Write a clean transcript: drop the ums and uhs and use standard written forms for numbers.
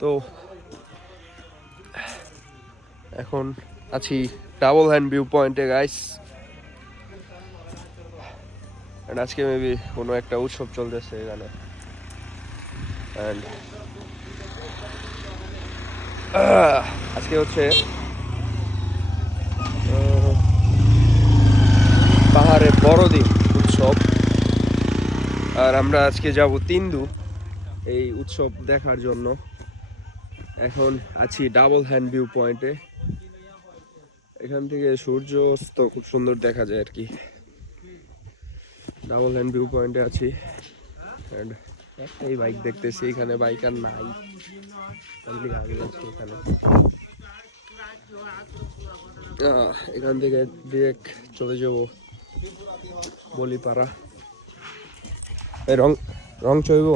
তো এখন আছি ডাবল হ্যান্ড ভিউ পয়েন্টে গাইস। আজকে মেবি কোনো একটা উৎসব চলতেছে এখানে। আজকে হচ্ছে পাহাড়ে বড়দিন উৎসব, আর আমরা আজকে যাব তিন্দু এই উৎসব দেখার জন্য। এখন আছি ডাবল হ্যান্ড ভিউ পয়েন্টে। এখান থেকে সূর্য অস্ত খুব সুন্দর দেখা যায় আর কি। ডাবল হ্যান্ড ভিউ পয়েন্টে আছি। অ্যান্ড একটাই বাইক দেখতেছি, এখানে বাইক আর নাই, এখানে। এখান থেকে ডিরেক্ট চলে যাব বলিপাড়া। রং রং চইব।